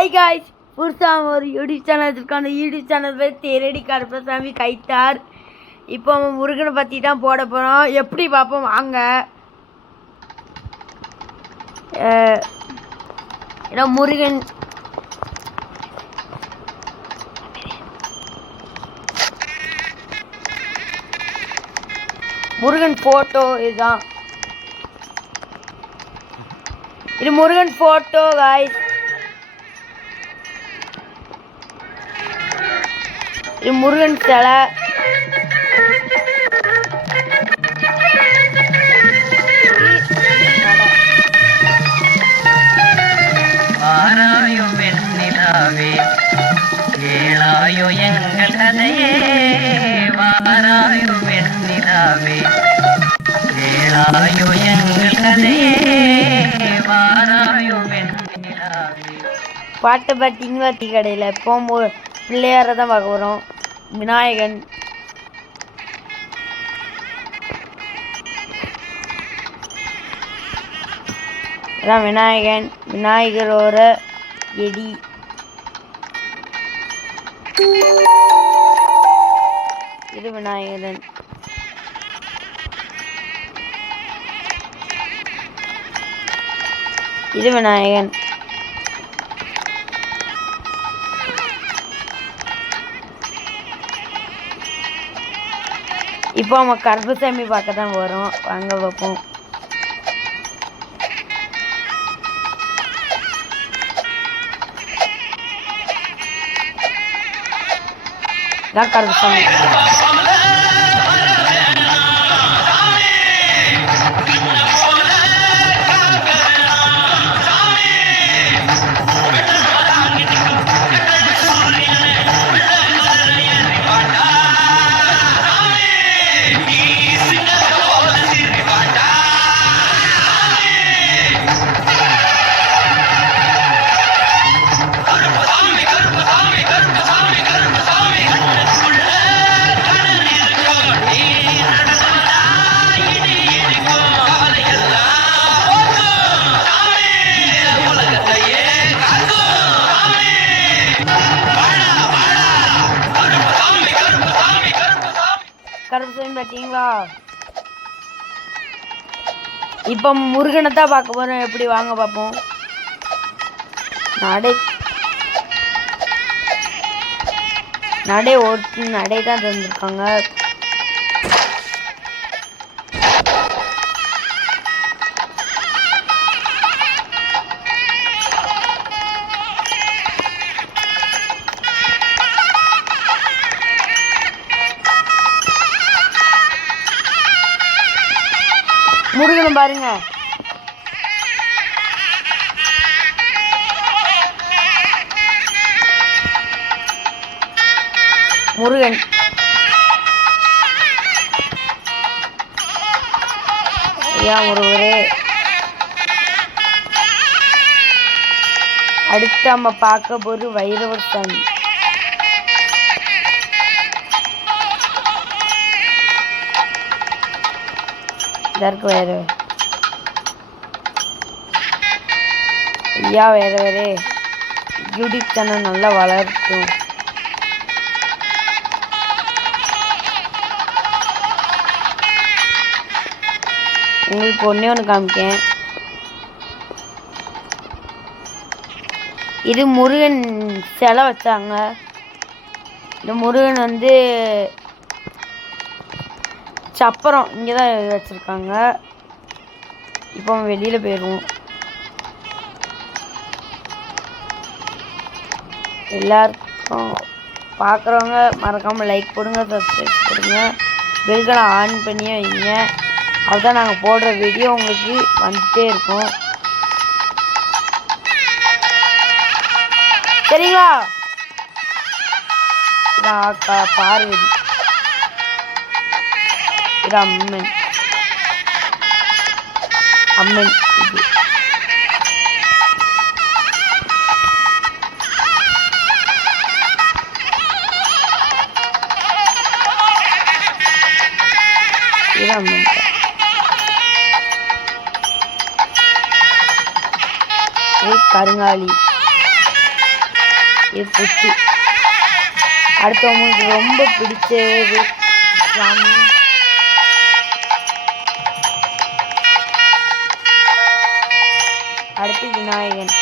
Hi guys, புதுசாக ஒரு YouTube channel வச்சுருக்கோம். அந்த யூடியூப் சேனல் பேர் தேரடி கருப்பசாமி கைத்தார். இப்போ முருகனை பற்றி தான் போட போகிறோம். எப்படி பார்ப்போம் வாங்க. ஏன்னா முருகன் ஃபோட்டோ இதுதான். இது முருகன் ஃபோட்டோ காய்ஸ். இது முருகன் சிலை. வாராயோ வெண்ணிலாவே கேளாயோ எங்கள் கதையே, வாராயோ வெண்ணிலாவே கேளாயோ எங்கள் கதையே, வாராயோ வெண்ணிலாவே. பாட்டு பார்த்தீங்களா? டீ கடையில் போகும்போது பிள்ளையாரை தான் பார்க்க போகிறோம். விநாயகன், அதான் விநாயகன், விநாயகரோட எடி. இது விநாயகன். இது விநாயகன். இப்போ நம்ம கருப்பசாமி பார்க்க தான் வரோம். வாங்க பார்ப்போம். தான் கருப்பசாமி. கருப்பசாமி பார்த்தீங்களா? இப்போ முருகனை தான் பார்க்க போகிறோம். எப்படி வாங்க பார்ப்போம். நடை ஓட்டு நடை தான் தந்துருக்காங்க. முருகனை பாருங்க. முருகன் ஐயா முருகரே. அடுத்து நம்ம பார்க்க போது வைரவர் சாமி. இதற்கு வைரவர் ஐயா. வைரவரே யூடியூப் சேனல் நல்லா வளர்க்கும். உங்களுக்கு ஒன்று காமிக்கேன். இது முருகன் சிலை வச்சாங்க. இந்த முருகன் வந்து சப்பரம் இங்கே தான் வச்சுருக்காங்க. இப்போ வெளியில் போயிடுவோம். எல்லாருக்கும் பார்க்குறவங்க மறக்காமல் லைக் போடுங்க, சப்ஸ்கிரைப் போடுங்க, பெல்களை ஆன் பண்ணியே வைங்க. அதுதான் நாங்கள் போடுற வீடியோ உங்களுக்கு வந்துட்டே இருக்கும். சரிங்களா? அக்கா பார்வதி. இது அம்மன். அம்மன் இது. இது அம்மன். கருங்காலி. இது புத்தி. அடுத்தவங்களுக்கு ரொம்ப பிடிச்சது சாமி. அடுத்து விநாயகன்.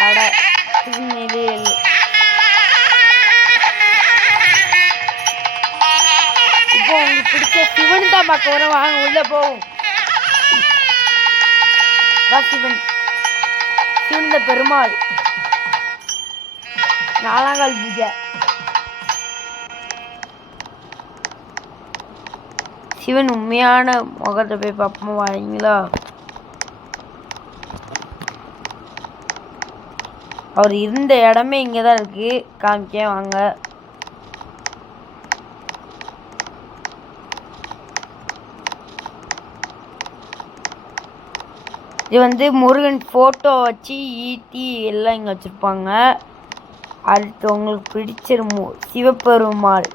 கடை திருநெல்வேலி. இப்போ உங்களுக்கு பிடிச்ச சிவன் தான் பார்க்க வரோம். வாங்க உள்ள போவோம். சிவன் சிவந்த பெருமாள் 4ஆம் கால் பூஜை. சிவன் உண்மையான முகத்தை போய் பார்ப்போம் வாங்களா. அவர் இருந்த இடமே இங்கே தான் இருக்கு. காமிக்க வாங்க. இது வந்து முருகன் ஃபோட்டோ வச்சு ஈட்டி எல்லாம் இங்கே வச்சுருப்பாங்க. அடுத்து உங்களுக்கு பிடிச்சிருமோ சிவபெருமாள்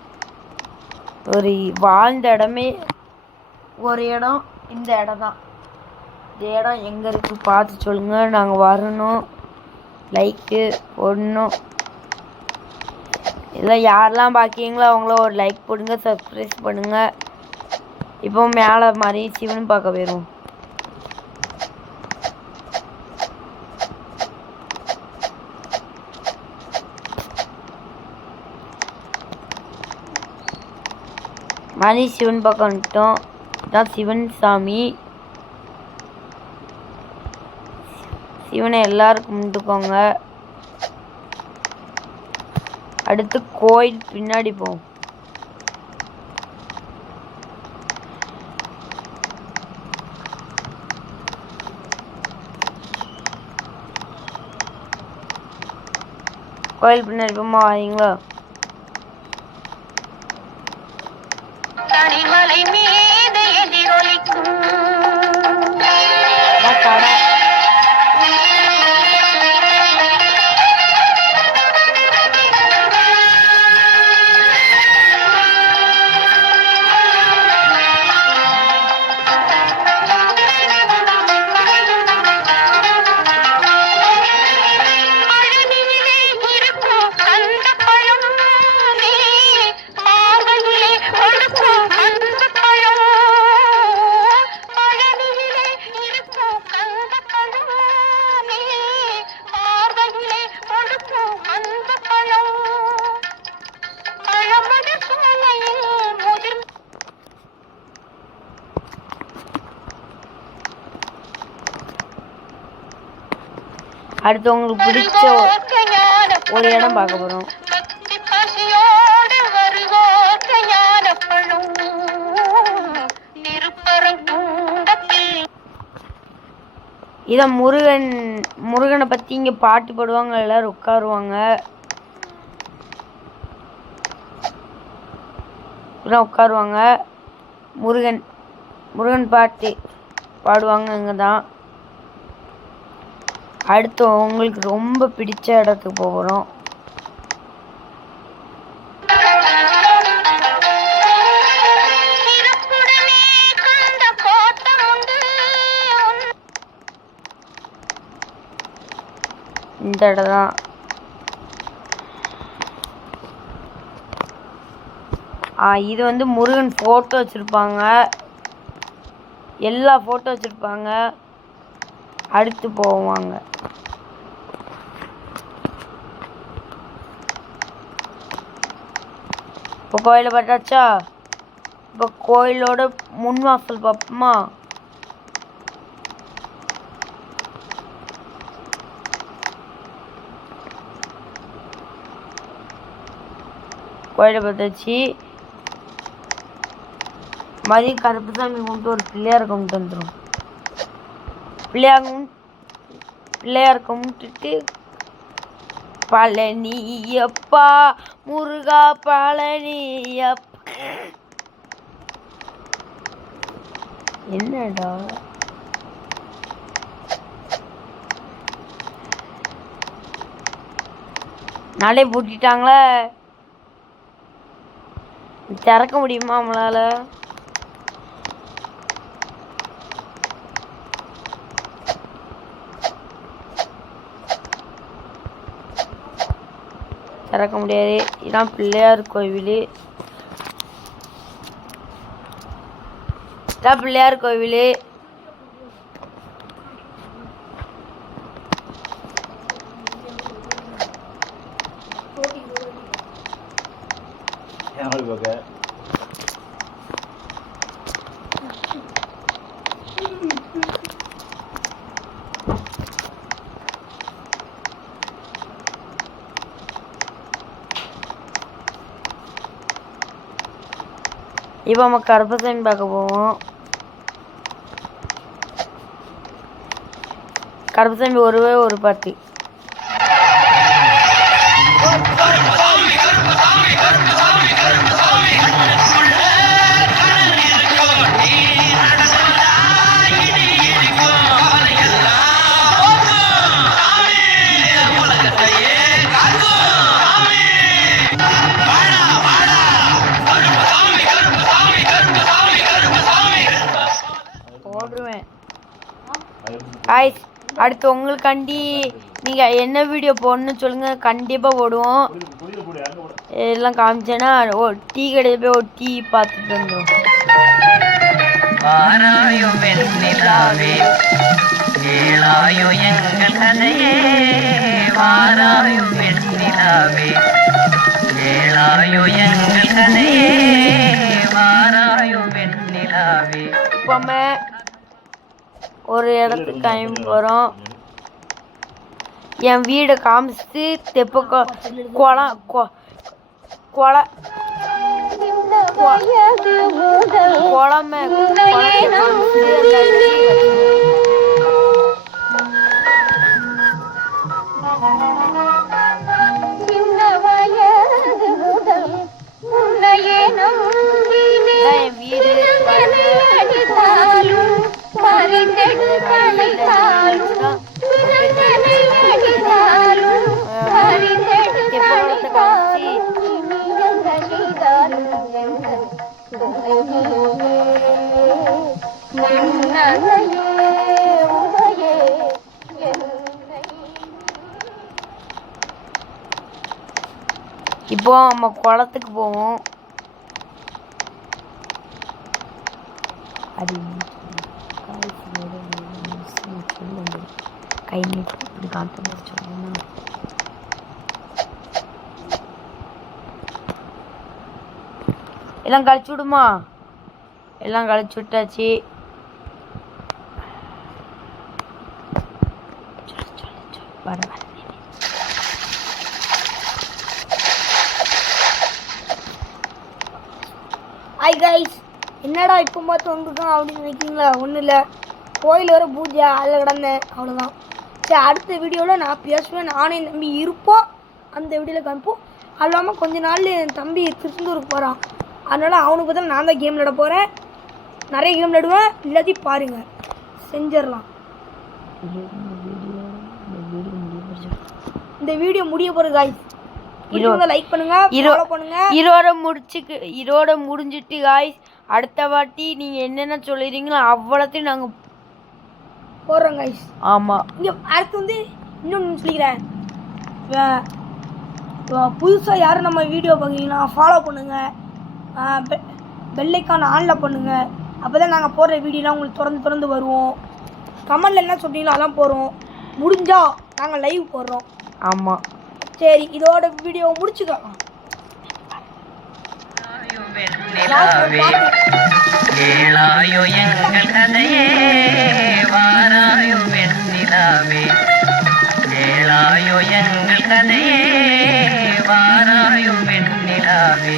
ஒரு வாழ்ந்த இடமே ஒரு இடம். இந்த இடம் தான். இந்த இடம் எங்கே இருக்குது பார்த்து சொல்லுங்கள். நாங்கள் வரணும். லைக்கு போடணும். இல்லை யாரெல்லாம் பார்க்கீங்களோ அவங்கள ஒரு லைக் போடுங்க, சப்ஸ்கிரைப் பண்ணுங்கள். இப்போ மேலே மாதிரி சிவன் பார்க்க போயிடும். மணி சிவன் பக்கம் வந்துட்டோம். இதான் சிவன் சாமி. சிவனை எல்லாரும் கும்பிட்டுக்கோங்க. அடுத்து கோயில் பின்னாடி போவோம். கோயில் பின்னாடி போமா வாரீங்களா? தனிமலை மீது எதிரொலிக்கும் கடை. அடுத்து உங்களுக்கு பிடிச்ச ஒரு இடம் பார்க்க போறோம். இதான் முருகனை பத்தி இங்க பாட்டு பாடுவாங்க. எல்லாரும் உட்காருவாங்க. உட்காருவாங்க. முருகன் பாட்டு பாடுவாங்க. இங்கே தான். அடுத்து உங்களுக்கு ரொம்ப பிடிச்ச இடத்துக்கு போகிறோம். இந்த இடம் தான். இது வந்து முருகன் ஃபோட்டோ வச்சுருப்பாங்க. எல்லா ஃபோட்டோ வச்சுருப்பாங்க. அடுத்து போவாங்க. இப்போ கோயிலை பார்த்தாச்சா? இப்போ கோயிலோட முன் வாசல் பார்ப்போமா? கோயிலை பார்த்தாச்சு. மதியம் கருப்புசாமி கும்பிட்டு ஒரு பிள்ளையார் கும்பிட்டு வந்துடும். பிள்ளையார் கும்பிட்டுட்டு பழனியப்பா முருகா பழனியப்பா. என்னடா நாளே பூட்டிட்டாங்களே. திறக்க முடியுமா நம்மளால? திறக்க முடியாது. இதான் பிள்ளையார் கோவில். இதான் பிள்ளையார் கோவில். இப்போ நம்ம கருப்பசாமி பார்க்க போவோம். கருப்பசாமி ஒரு பாட்டு. போடுவேன். அடுத்து உங்களுக்காண்டி நீங்கள் என்ன வீடியோ போடணும்னு சொல்லுங்கள், கண்டிப்பாக போடுவோம். எல்லாம் காமிச்சேன்னா டீ கடையில் போய் ஒரு டீ பார்த்துட்டு வந்துடும். வாராயோ வெண்ணிலாவே கேளாயோ எங்கள் கதையே, வாராயோ வெண்ணிலாவே கேளாயோ எங்கள் கதையே, வாராயோ வெண்ணிலாவே. இப்போ ஒரு இடத்துக்கு கிளம்பி போகிறோம். என் வீடை காமிச்சிட்டு தெப்ப குளம் வீடு இப்போ நம்ம குளத்துக்கு போவோம். அது கை நீட்டு இப்படி காட்டு சொல்லணும். எல்லாம் கழிச்சு விடுமா? எல்லாம் கழிச்சு விட்டாச்சு. ஹாய் கைஸ், என்னடா இப்போ பார்த்து வந்துருக்கோம் அப்படின்னு நினைக்கிங்களா? ஒன்றும் இல்லை, கோயில் வர பூஜை அதில் கிடந்தேன், அவ்வளோதான். சரி, அடுத்த வீடியோவில் நான் பேசுவேன். நானே என் தம்பி இருப்போம், அந்த வீடியோவில் காமிப்போம். அது இல்லாமல் கொஞ்ச நாள் என் தம்பி திருச்செந்தூருக்கு போகிறான், அதனால் அவனுக்கு பதில் நான் தான் கேம் விளாட போகிறேன். நிறைய கேம் விளாடுவேன், எல்லாத்தையும் பாருங்கள், செஞ்சிடலாம். இந்த வீடியோ முடிய போகிறது கைஸ். லைக் பண்ணுங்க, ஃபாலோ பண்ணுங்க. இதோட முடிஞ்சிட்டு காய்ஸ், அடுத்த வாட்டி நீங்க என்னென்ன சொல்லிடுறீங்களோ அவ்வளோத்தையும் நாங்க போடுறோம் கைஸ். ஆமா, இங்க அடுத்து இன்னொன்று சொல்லிக்கிறேன். புதுசாக யாரும் நம்ம வீடியோ பார்க்குறீங்கன்னா ஃபாலோ பண்ணுங்க, பெல் ஐக்கான் ஆனில் பண்ணுங்க. அப்போ தான் நாங்கள் போடுற வீடியோலாம் உங்களுக்கு திறந்து வருவோம். கமெண்டில் என்ன சொல்கிறீங்களோ அதெல்லாம் போடுறோம். முடிஞ்சால் நாங்கள் லைவ் போடுறோம். ஆமாம், சரி, இதோட வீடியோ முடிச்சுக்கலாம். கேளாயோ எங்கள் கதையே, வாராயோ வெண்ணிலாவே கேளாயோ எங்கள் கதையே, வாராயோ வெண்ணிலாவே.